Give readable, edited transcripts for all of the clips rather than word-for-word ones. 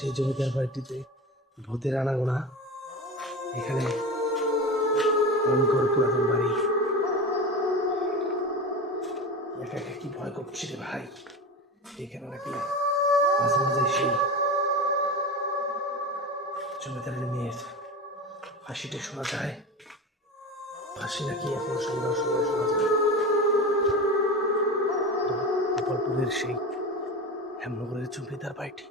সেই জমিদার বাড়িটিতে ভূতের আনাগোনা। এখানে ভয়ঙ্কর পুরাতন বাড়ি। একা একা কি ভয় করছি রে ভাই। এখানে নাকি মাঝে মাঝে সেই জমিদারের মেয়ের হাসিটা শোনা যায়। হাসি নাকি এখন সন্ধ্যার সময় শোনা যায়। গোপালপুরের সেই হেমনগরের জমিদার বাড়িটি।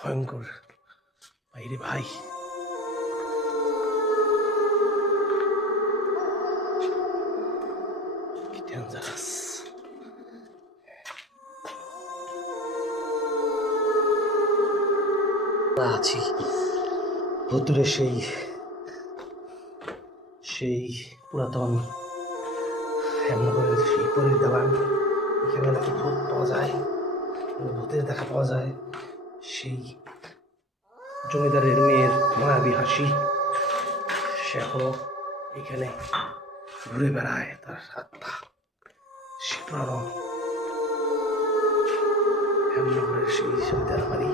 ভয়ঙ্কর বাইরে ভাই। কি ডেঞ্জারাস। আছি ভুতুরে সেই সেই পুরাতন হেমনগরের সেই পরীর দালান। এখানে নাকি ভূত পাওয়া যায়, ভূতের দেখা পাওয়া যায়। সেই জমিদারের মেয়ের মায়াবী হাসি, সে এখনো এখানে ঘুরে বেড়ায়। তার আত্মা সে পুরানো হেমনগরের সেই জমিদার বাড়ি।